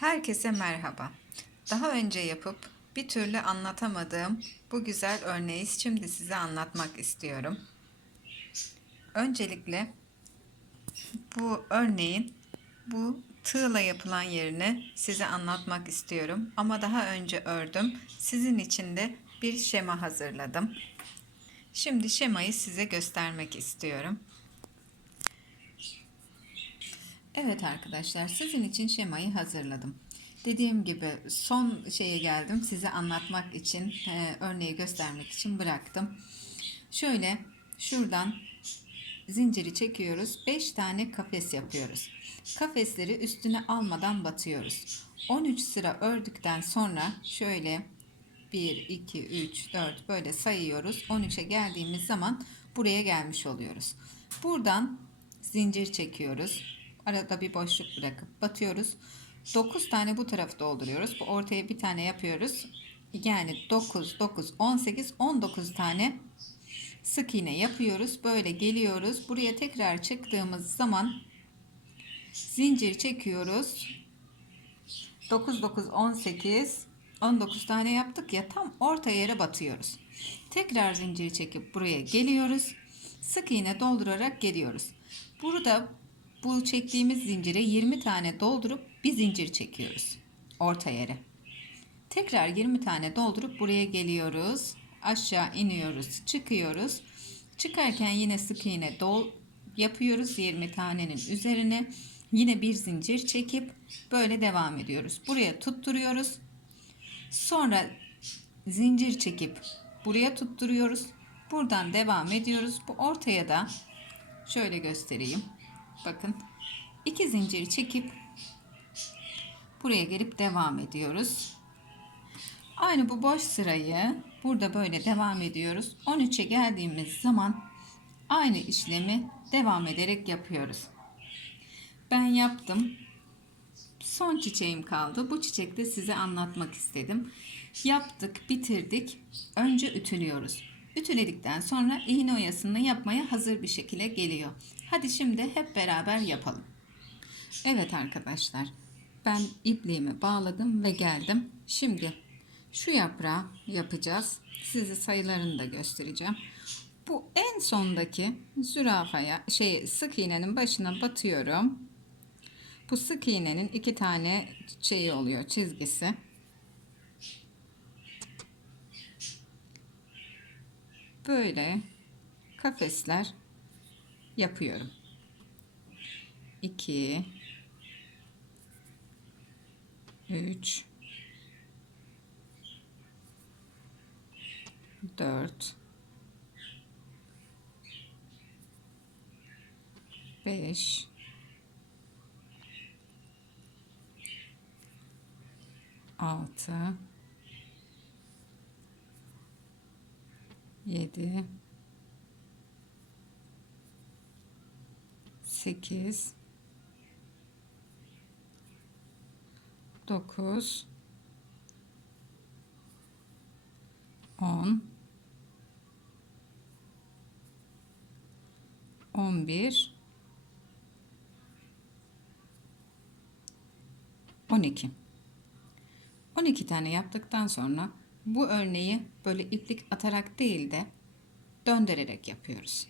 Herkese merhaba. Daha önce yapıp bir türlü anlatamadığım bu güzel örneği şimdi size anlatmak istiyorum. Öncelikle bu örneğin bu tığla yapılan yerini size anlatmak istiyorum. Ama daha önce ördüm. Sizin için de bir şema hazırladım. Şimdi şemayı size göstermek istiyorum. Evet arkadaşlar sizin için şemayı hazırladım. Dediğim gibi son şeye geldim size anlatmak için e, örneği göstermek için bıraktım. Şöyle şuradan zinciri çekiyoruz. 5 tane kafes yapıyoruz. Kafesleri üstüne almadan batıyoruz. 13 sıra ördükten sonra şöyle 1, 2, 3, 4 böyle sayıyoruz. 13'e geldiğimiz zaman buraya gelmiş oluyoruz. Buradan zincir çekiyoruz. Arada bir boşluk bırakıp batıyoruz. 9 tane bu tarafı dolduruyoruz. Bu ortaya bir tane yapıyoruz. Yani 9, 9, 18, 19 tane sık iğne yapıyoruz. Böyle geliyoruz. Buraya tekrar çıktığımız zaman zincir çekiyoruz. 9, 9, 18, 19 tane yaptık ya tam orta yere batıyoruz. Tekrar zincir çekip buraya geliyoruz. Sık iğne doldurarak geliyoruz. Burada bu çektiğimiz zincire 20 tane doldurup bir zincir çekiyoruz orta yere. Tekrar 20 tane doldurup buraya geliyoruz. Aşağı iniyoruz, çıkıyoruz. Çıkarken yine sık iğne dol yapıyoruz 20 tanenin üzerine. Yine bir zincir çekip böyle devam ediyoruz. Buraya tutturuyoruz. Sonra zincir çekip buraya tutturuyoruz. Buradan devam ediyoruz. Bu ortaya da şöyle göstereyim. Bakın iki zincir çekip buraya gelip devam ediyoruz. Aynı bu boş sırayı burada böyle devam ediyoruz. 13'e geldiğimiz zaman aynı işlemi devam ederek yapıyoruz. Ben yaptım. Son çiçeğim kaldı. Bu çiçekte size anlatmak istedim. Yaptık, bitirdik. Önce ütülüyoruz. Ütüledikten sonra iğne oyasını yapmaya hazır bir şekilde geliyor. Hadi şimdi hep beraber yapalım. Evet arkadaşlar. Ben ipliğimi bağladım ve geldim. Şimdi şu yaprağı yapacağız. Size sayılarını da göstereceğim. Bu en sondaki zürafaya şey sık iğnenin başına batıyorum. Bu sık iğnenin iki tane şeyi oluyor çizgisi. Böyle kafesler yapıyorum. 2 3 4 5 6 7 8 9 10 11 12 12 tane yaptıktan sonra bu örneği böyle iplik atarak değil de döndürerek yapıyoruz.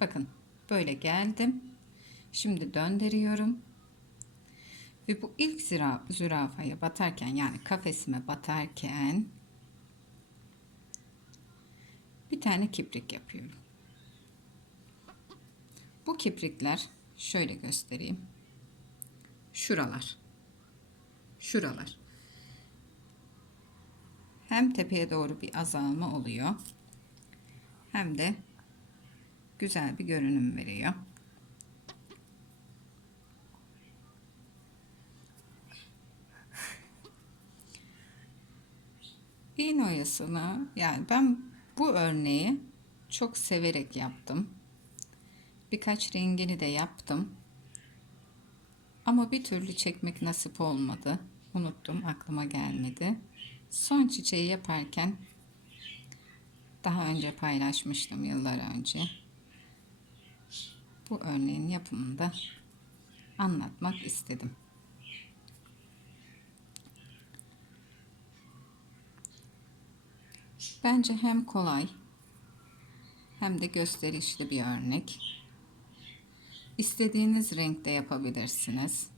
Bakın böyle geldim. Şimdi döndürüyorum. Ve bu ilk züra, zürafaya batarken yani kafesime batarken bir tane kiprik yapıyorum. Bu kiprikler şöyle göstereyim. Şuralar. Şuralar. Hem tepeye doğru bir azalma oluyor. Hem de güzel bir görünüm veriyor. İğne oyasını yani ben bu örneği çok severek yaptım. Birkaç rengini de yaptım. Ama bir türlü çekmek nasip olmadı. Unuttum, aklıma gelmedi. Son çiçeği yaparken daha önce paylaşmıştım yıllar önce bu örneğin yapımında anlatmak istedim. Bence hem kolay hem de gösterişli bir örnek. İstediğiniz renkte yapabilirsiniz.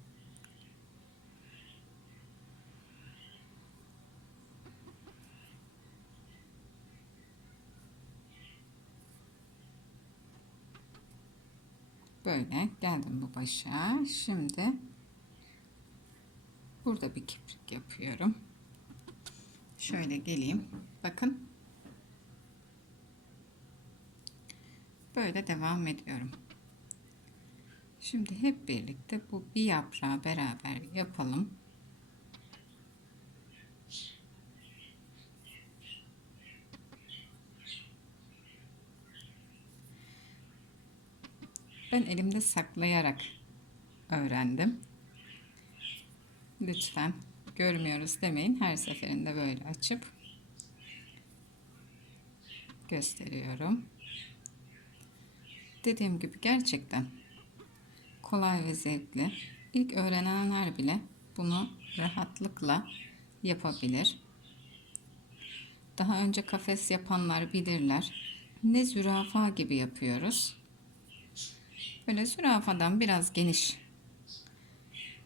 Böyle geldim bu başa. Şimdi burada bir kiprik yapıyorum. Şöyle geleyim. Bakın. Böyle devam ediyorum. Şimdi hep birlikte bu bir yaprağı beraber yapalım. Ben elimde saklayarak öğrendim. Lütfen görmüyoruz demeyin. Her seferinde böyle açıp gösteriyorum. Dediğim gibi gerçekten kolay ve zevkli. İlk öğrenenler bile bunu rahatlıkla yapabilir. Daha önce kafes yapanlar bilirler. Ne zürafa gibi yapıyoruz. Böyle zürafadan biraz geniş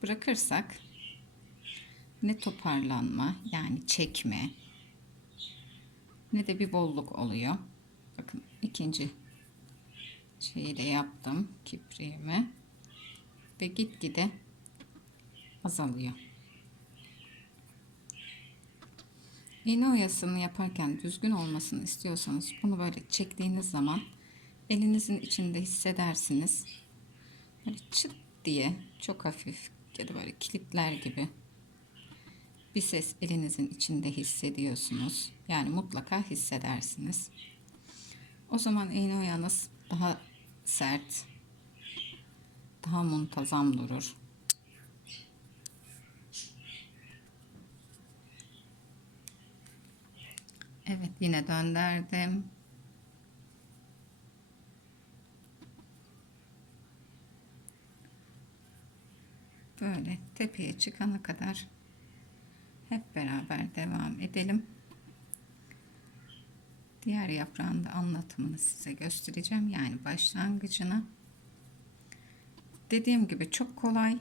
bırakırsak ne toparlanma yani çekme ne de bir bolluk oluyor. Bakın ikinci şeyi de yaptım kipriğimi ve gitgide azalıyor. İğne oyasını yaparken düzgün olmasını istiyorsanız bunu böyle çektiğiniz zaman elinizin içinde hissedersiniz. Böyle çıt diye çok hafif ya da böyle kilitler gibi bir ses elinizin içinde hissediyorsunuz. Yani mutlaka hissedersiniz. O zaman iğne oyanız daha sert, daha muntazam durur. Evet yine döndürdüm. Böyle tepeye çıkana kadar hep beraber devam edelim. Diğer yaprağın da anlatımını size göstereceğim. Yani başlangıcını. Dediğim gibi çok kolay.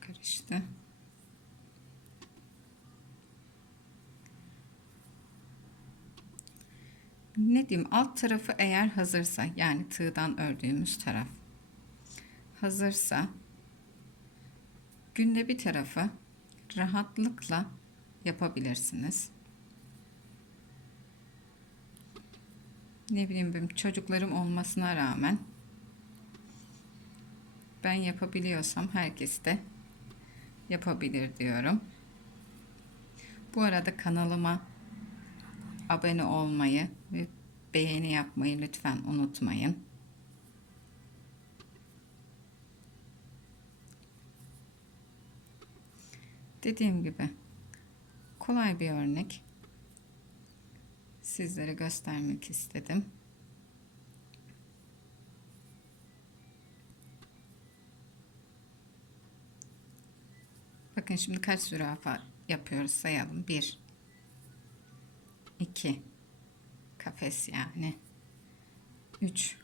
Karıştı. Ne diyeyim alt tarafı eğer hazırsa yani tığdan ördüğümüz taraf hazırsa günde bir tarafı rahatlıkla yapabilirsiniz. Ne bileyim benim çocuklarım olmasına rağmen ben yapabiliyorsam herkes de yapabilir diyorum. Bu arada kanalıma abone olmayı ve beğeni yapmayı lütfen unutmayın. Dediğim gibi kolay bir örnek sizlere göstermek istedim. Bakın şimdi kaç zürafa yapıyoruz sayalım. 1 2 kafes yani 3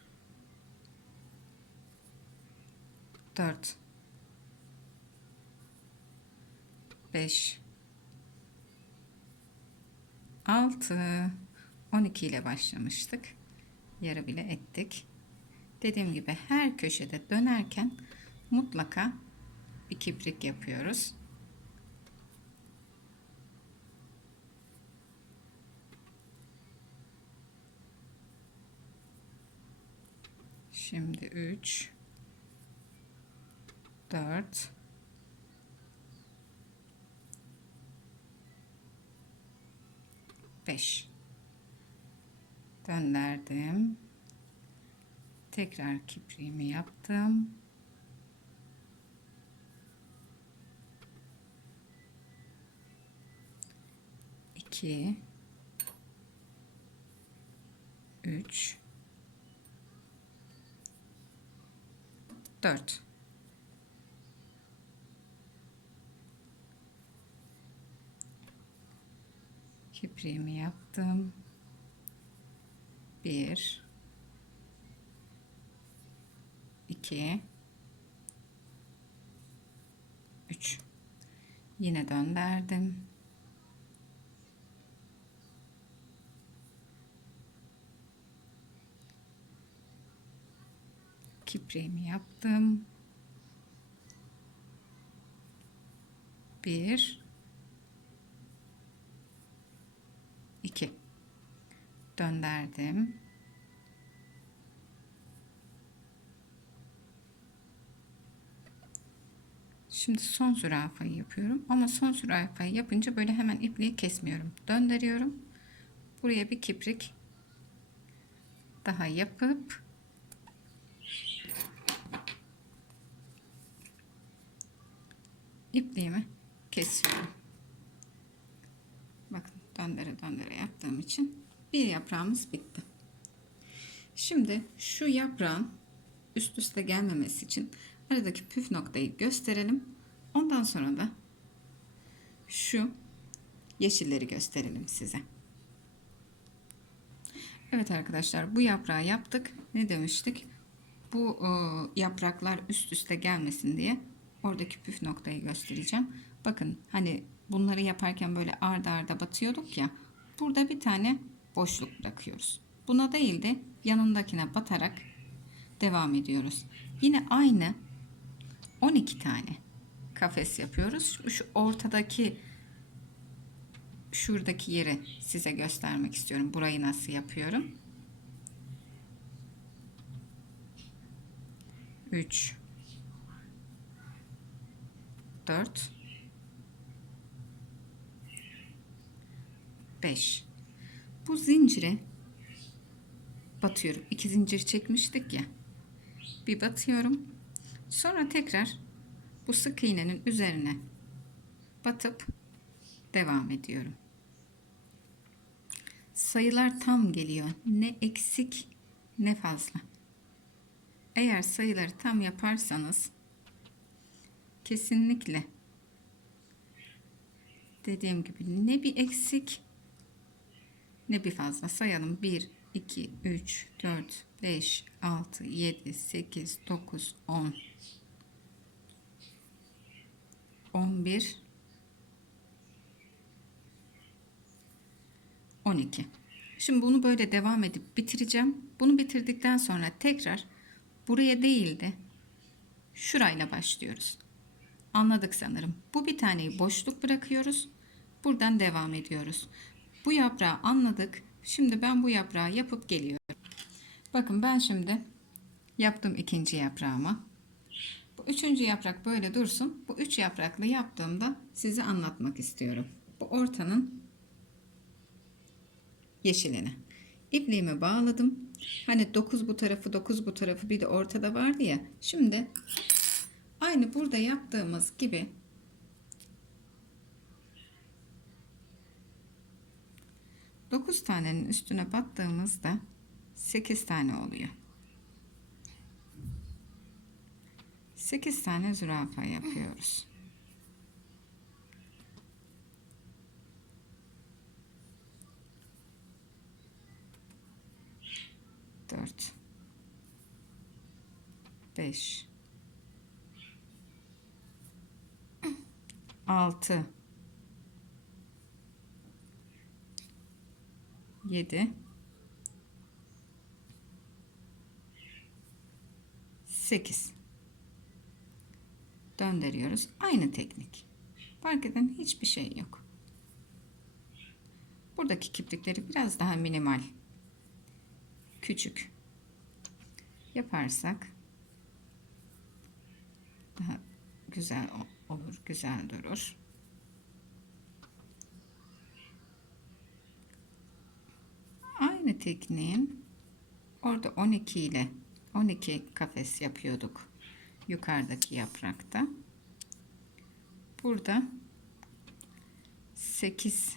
4 5 6 12 ile başlamıştık. Yarı bile ettik. Dediğim gibi her köşede dönerken mutlaka bir kiprik yapıyoruz. Şimdi 3 4 5 döndürdüm tekrar kipriğimi yaptım. İki. Üç. Dört Kipriğimi yaptım. Bir. iki, Üç. Yine döndürdüm. Kipriğimi yaptım. Bir. iki, Döndürdüm. Şimdi son zürafayı yapıyorum. Ama son zürafayı yapınca böyle hemen ipliği kesmiyorum. Döndürüyorum. Buraya bir kiprik daha yapıp ipliğimi kesiyorum. Bakın döndere döndere yaptığım için bir yaprağımız bitti. Şimdi şu yaprağın üst üste gelmemesi için aradaki püf noktayı gösterelim. Ondan sonra da şu yeşilleri gösterelim size. Evet arkadaşlar bu yaprağı yaptık. Ne demiştik? Bu e, yapraklar üst üste gelmesin diye oradaki püf noktayı göstereceğim. Bakın hani bunları yaparken böyle arda arda batıyorduk ya. Burada bir tane boşluk bırakıyoruz. Buna değil de yanındakine batarak devam ediyoruz. Yine aynı 12 tane kafes yapıyoruz. Şu ortadaki şuradaki yeri size göstermek istiyorum. Burayı nasıl yapıyorum? 3 4 5 Bu zincire batıyorum. İki zincir çekmiştik ya. Bir batıyorum. Sonra tekrar bu sık iğnenin üzerine batıp devam ediyorum. Sayılar tam geliyor. Ne eksik ne fazla. Eğer sayıları tam yaparsanız kesinlikle dediğim gibi ne bir eksik ne bir fazla sayalım. 1 2 3 4 5 6 7 8 9 10 11 12 Şimdi bunu böyle devam edip bitireceğim. Bunu bitirdikten sonra tekrar buraya değil de şurayla başlıyoruz. Anladık sanırım. Bu bir taneyi boşluk bırakıyoruz. Buradan devam ediyoruz. Bu yaprağı anladık. Şimdi ben bu yaprağı yapıp geliyorum. Bakın ben şimdi yaptım ikinci yaprağımı. Bu üçüncü yaprak böyle dursun. Bu üç yapraklı yaptığımda size anlatmak istiyorum. Bu ortanın yeşilini. İpliğimi bağladım. Hani 9 bu tarafı 9 bu tarafı bir de ortada vardı ya. Şimdi aynı burada yaptığımız gibi Dokuz tanenin üstüne battığımızda sekiz tane oluyor. 8 tane zürafa yapıyoruz. Dört, beş, altı, yedi, sekiz döndürüyoruz. Aynı teknik. Fark eden hiçbir şey yok. Buradaki kiprikleri biraz daha minimal, küçük yaparsak daha güzel olur, güzel durur. Tekniğin orada 12 ile 12 kafes yapıyorduk yukarıdaki yaprakta. Burada 8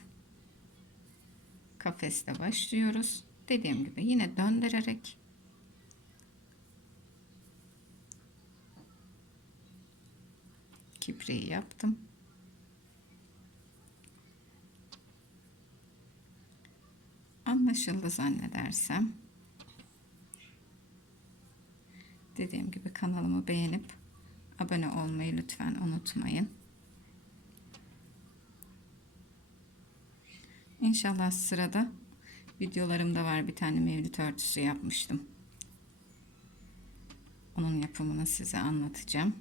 kafeste başlıyoruz. Dediğim gibi yine döndürerek kipreyi yaptım. Anlaşıldı zannedersem. Dediğim gibi kanalımı beğenip abone olmayı lütfen unutmayın. İnşallah sırada videolarımda var bir tane mevlüt örtüsü yapmıştım. Onun yapımını size anlatacağım.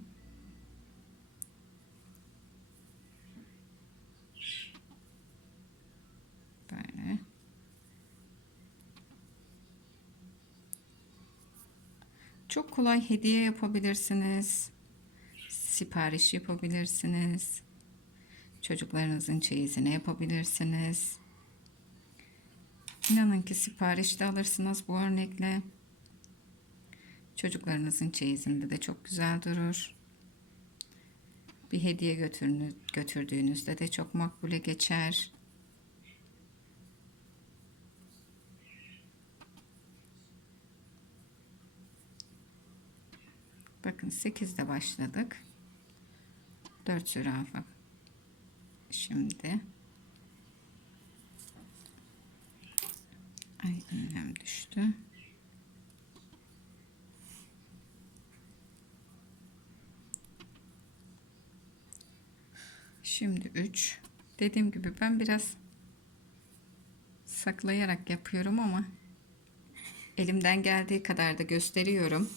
Böyle. Çok kolay hediye yapabilirsiniz. Sipariş yapabilirsiniz. Çocuklarınızın çeyizine yapabilirsiniz. İnanın ki sipariş de alırsınız bu örnekle. Çocuklarınızın çeyizinde de çok güzel durur. Bir hediye götürdüğünüzde de çok makbule geçer. Bakın 8'de başladık. 4 zürafa. Şimdi Ay ünlem düştü. Şimdi 3. Dediğim gibi ben biraz saklayarak yapıyorum ama elimden geldiği kadar da gösteriyorum.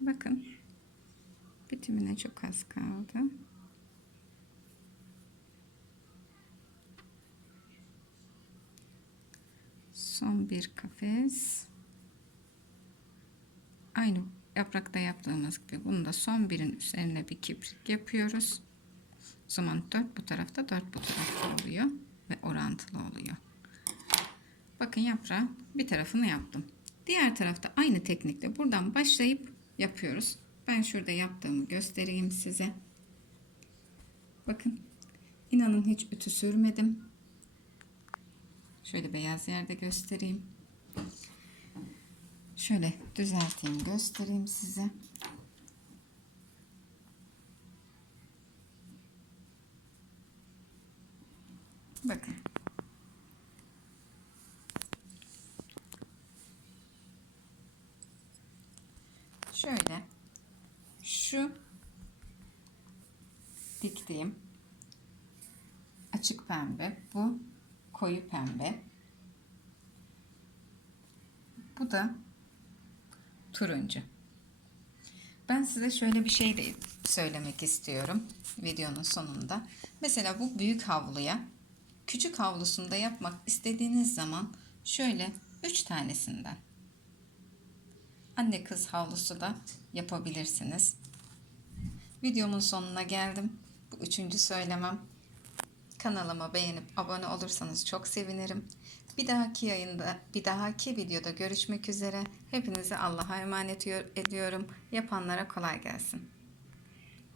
Bakın bitimine çok az kaldı. Son bir kafes. Aynı yaprakta yaptığımız gibi bunu da son birin üzerine bir kiprik yapıyoruz. O zaman 4 bu tarafta 4 bu tarafta oluyor ve orantılı oluyor. Bakın yaprağın bir tarafını yaptım. Diğer tarafta aynı teknikle buradan başlayıp yapıyoruz. Ben şurada yaptığımı göstereyim size. Bakın inanın hiç ütü sürmedim. Şöyle beyaz yerde göstereyim. Şöyle düzelteyim göstereyim size. Bakın. Şöyle şu diktiğim açık pembe, bu koyu pembe. Bu da turuncu. Ben size şöyle bir şey de söylemek istiyorum videonun sonunda. Mesela bu büyük havluya küçük havlusunda yapmak istediğiniz zaman şöyle 3 tanesinden anne kız havlusu da yapabilirsiniz. Videomun sonuna geldim. Bu üçüncü söylemem. Kanalıma beğenip abone olursanız çok sevinirim. Bir dahaki yayında, bir dahaki videoda görüşmek üzere. Hepinizi Allah'a emanet ediyorum. Yapanlara kolay gelsin.